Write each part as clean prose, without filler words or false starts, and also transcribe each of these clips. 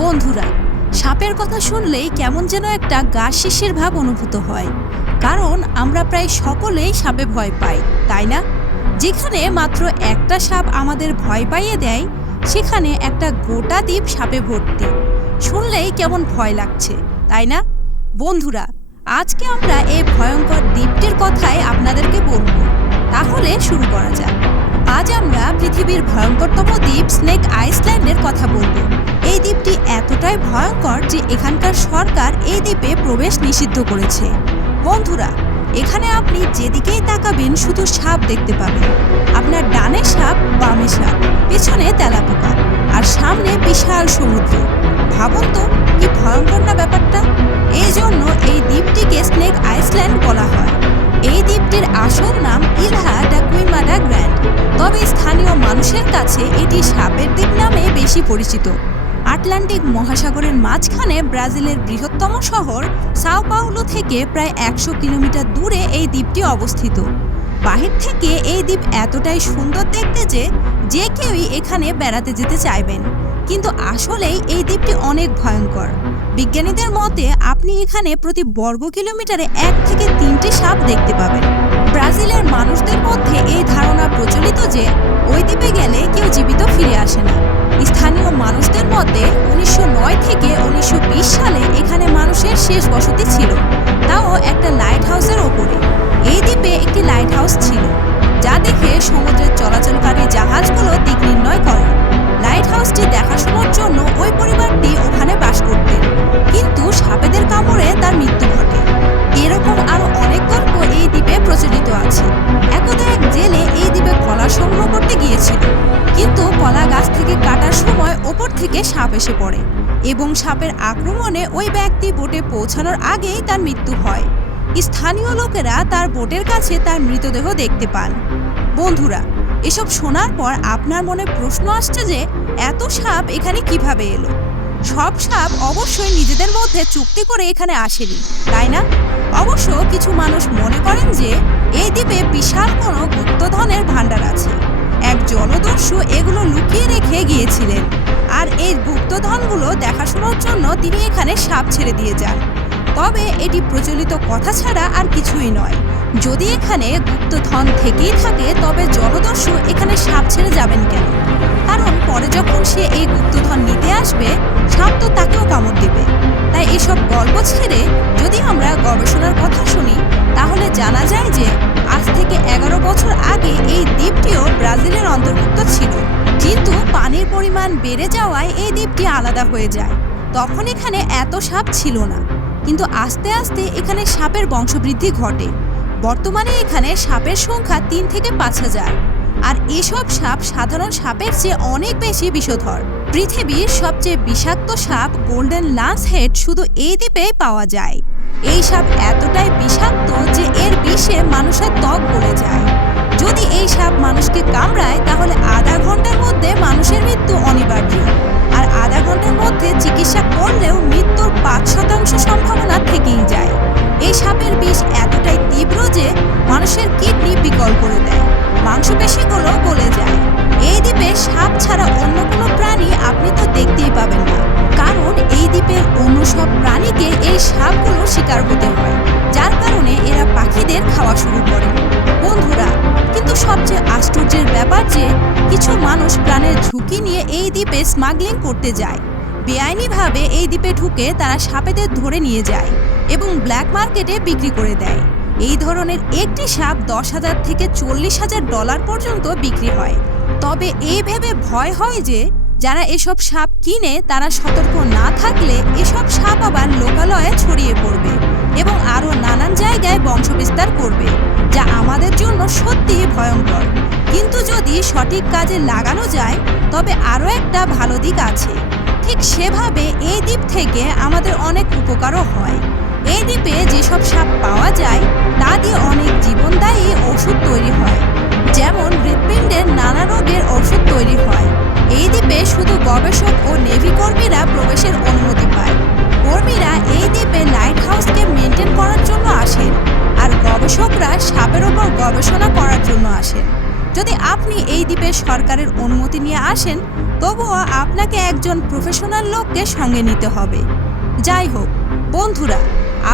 বন্ধুরা, সাপের কথা শুনলেই কেমন যেন একটা গা শিরশির ভাব অনুভূত হয়। কারণ আমরা প্রায় সকলেই সাপে ভয় পাই, তাই না? যেখানে মাত্র একটা সাপ আমাদের ভয় পাইয়ে দেয়, সেখানে একটা গোটা দ্বীপ সাপে ভর্তি। শুনলেই কেমন ভয় লাগছে, তাই না? বন্ধুরা, আজকে আমরা এই ভয়ঙ্কর দ্বীপটির কথাই আপনাদেরকে বলবো। তাহলে শুরু করা যাক। আজ আমরা পৃথিবীর ভয়ঙ্করতম দ্বীপ স্নেক আইল্যান্ডের কথা বলবো। এই দ্বীপটি এতটাই ভয়ঙ্কর যে এখানকার সরকার এই দ্বীপে প্রবেশ নিষিদ্ধ করেছে। বন্ধুরা, এখানে আপনি যেদিকেই তাকাবেন শুধু সাপ দেখতে পাবেন। আপনার ডানে সাপ, বামে সাপ, পেছনে তেলাপোকা, আর সামনে বিশাল সমুদ্র। ভাবুন তো কি ভয়ঙ্কর না ব্যাপারটা। এই জন্য এই দ্বীপটিকে স্নেক আইল্যান্ড বলা হয়। এই দ্বীপটির আসল নাম ইলহা দ্য কুইমাডা গ্র্যান্ড, তবে স্থানীয় মানুষের কাছে এটি সাপের দ্বীপ নামে বেশি পরিচিত। আটলান্টিক মহাসাগরের মাঝখানে ব্রাজিলের বৃহত্তম শহর সাও পাউলো থেকে প্রায় 100 কিলোমিটার দূরে এই দ্বীপটি অবস্থিত। বাহির থেকে এই দ্বীপ এতটাই সুন্দর দেখতে যে কেউই এখানে বেড়াতে যেতে চাইবেন। কিন্তু আসলেই এই দ্বীপটি অনেক ভয়ঙ্কর। বিজ্ঞানীদের মতে আপনি এখানে প্রতি বর্গ কিলোমিটারে 1 থেকে 3টি সাপ দেখতে পাবেন। ব্রাজিলের মানুষদের মধ্যে এই ধারণা প্রচলিত যে ওই দ্বীপে গেলে কেউ জীবিত ফিরে আসে না। স্থানীয় মানুষদের মতে 1909 থেকে 1920 সালে এখানে মানুষের শেষ বসতি ছিল, তাও একটা লাইট হাউসের ওপরে। এই দ্বীপে একটি লাইট হাউস ছিল, যা দেখে সমুদ্রের চলাচলকারী জাহাজগুলো দিক নির্ণয় করে। লাইট হাউসটি দেখাশোনার জন্য ওই পরিবারটি ওখানে বাস করতেন, কিন্তু সাপেদের কামড়ে তার মৃত্যু ঘটে। এরকম আরো অনেক গল্প এই দ্বীপে প্রচলিত আছে। একদা এক জেলে এই দ্বীপে কলা সংগ্রহ করতে গিয়েছিল, কিন্তু কলা গাছ থেকে কাটার সময় ওপর থেকে সাপ এসে পড়ে এবং সাপের আক্রমণে ওই ব্যক্তি বোটে পৌঁছানোর আগেই তার মৃত্যু হয়। স্থানীয় লোকেরা তার বোটের কাছে তার মৃতদেহ দেখতে পান। বন্ধুরা, এসব শোনার পর আপনার মনে প্রশ্ন আসছে যে এত সাপ এখানে কিভাবে এলো? সব সাপ অবশ্যই নিজেদের মধ্যে চুক্তি করে এখানে আসেনি, তাই না? অবশ্য কিছু মানুষ মনে করেন যে এই দ্বীপে বিশাল কোনো গুপ্তধনের ভাণ্ডার আছে। এক জলদস্যু এগুলো লুকিয়ে রেখে গিয়েছিলেন, আর এই গুপ্তধনগুলো দেখাশোনার জন্য তিনি এখানে সাপ ছেড়ে দিয়ে যান। তবে এটি প্রচলিত কথা ছাড়া আর কিছুই নয়। যদি এখানে গুপ্তধন থেকেই থাকে, তবে জলদস্যু এখানে সাপ ছেড়ে যাবেন কেন? কারণ পরে যখন সে এই গুপ্তধন নিতে আসবে, সাপ তো তাকেও কামড় দেবে। তাই এসব গল্প ছেড়ে যদি আমরা গবেষণার কথা শুনি, তাহলে জানা যায় যে আজ থেকে 11 বছর আগে এই দ্বীপটিও ব্রাজিলের অন্তর্ভুক্ত ছিল। কিন্তু পানির পরিমাণ বেড়ে যাওয়ায় এই দ্বীপটি আলাদা হয়ে যায়। তখন এখানে এত সাপ ছিল না, কিন্তু আস্তে আস্তে এখানে সাপের বংশবৃদ্ধি ঘটে। বর্তমানে এখানে সাপের সংখ্যা 3 থেকে 5,000, আর এসব সাপ সাধারণ সাপের চেয়ে অনেক বেশি বিষধর। পৃথিবীর সবচেয়ে বিষাক্ত সাপ গোল্ডেন লান্স হেড শুধু এই দ্বীপেই পাওয়া যায়। এই সাপ এতটাই বিষাক্ত যে এর বিষে মানুষের ত্বক গলে যায়। যদি এই সাপ মানুষকে কামড়ায়, তাহলে আধা ঘন্টার মধ্যে মানুষের মৃত্যু অনিবার্য, আর আধা ঘন্টার মধ্যে চিকিৎসা করলেও মৃত্যুর 5% সম্ভাবনা থেকেই যায়। এই সাপের বিষ এতটাই তীব্র যে মানুষের কিডনি বিকল করে দেয়, মাংসপেশিগুলো গলে যায়। এই দ্বীপে সাপ ছাড়া অন্য কোনো প্রাণী আপনি তো দেখতেই পাবেন না, কারণ এই দ্বীপের অন্য সব প্রাণীকে এই সাপগুলো শিকার হতে হয়, যার কারণে এরা পাখিদের খাওয়া শুরু করে। বন্ধুরা, কিন্তু সবচেয়ে আশ্চর্যের ব্যাপার যে কিছু মানুষ প্রাণের ঝুঁকি নিয়ে এই দ্বীপে স্মাগলিং করতে যায়। বেআইনিভাবে এই দ্বীপে ঢুকে তারা সাপেদের ধরে নিয়ে যায় এবং ব্ল্যাক মার্কেটে বিক্রি করে দেয়। এই ধরনের একটি সাপ $10,000 থেকে $40,000 পর্যন্ত বিক্রি হয়। তবে এই ভেবে ভয় হয় যে যারা এসব সাপ কিনে তারা সতর্ক না থাকলে এসব সাপ আবার লোকালয়ে ছড়িয়ে পড়বে এবং আরও নানান জায়গায় বংশবিস্তার করবে, যা আমাদের জন্য সত্যিই ভয়ঙ্কর। কিন্তু যদি সঠিক কাজে লাগানো যায়, তবে আরও একটা ভালো দিক আছে। ঠিক সেভাবে এই দ্বীপ থেকে আমাদের অনেক উপকারও হয়। এই দ্বীপে যেসব সাপ পাওয়া যায় তা দিয়ে অনেক জীবনদায়ী ওষুধ তৈরি হয়, যেমন হৃৎপিণ্ডের নানা রোগের ওষুধ তৈরি হয়। এই দ্বীপে শুধু গবেষক ও নেভি কর্মীরা প্রবেশের অনুমতি পায়। কর্মীরা এই দ্বীপে লাইট হাউসকে মেনটেন করার জন্য আসেন, আর গবেষকরা সাপের ওপর গবেষণা করার জন্য আসেন। যদি আপনি এই দ্বীপে সরকারের অনুমতি নিয়ে আসেন, তবুও আপনাকে একজন প্রফেশনাল লোককে সঙ্গে নিতে হবে। যাই হোক বন্ধুরা,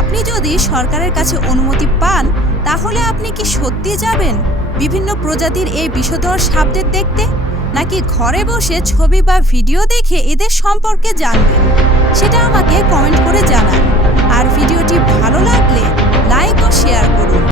আপনি যদি সরকারের কাছে অনুমতি পান, তাহলে আপনি কি সত্যি যাবেন বিভিন্ন প্রজাতির এই বিষধর সাপদের দেখতে, নাকি ঘরে বসে ছবি বা ভিডিও দেখে এদের সম্পর্কে জানবেন? সেটা আমাকে কমেন্ট করে জানান। আর ভিডিওটি ভালো লাগলে লাইক ও শেয়ার করুন।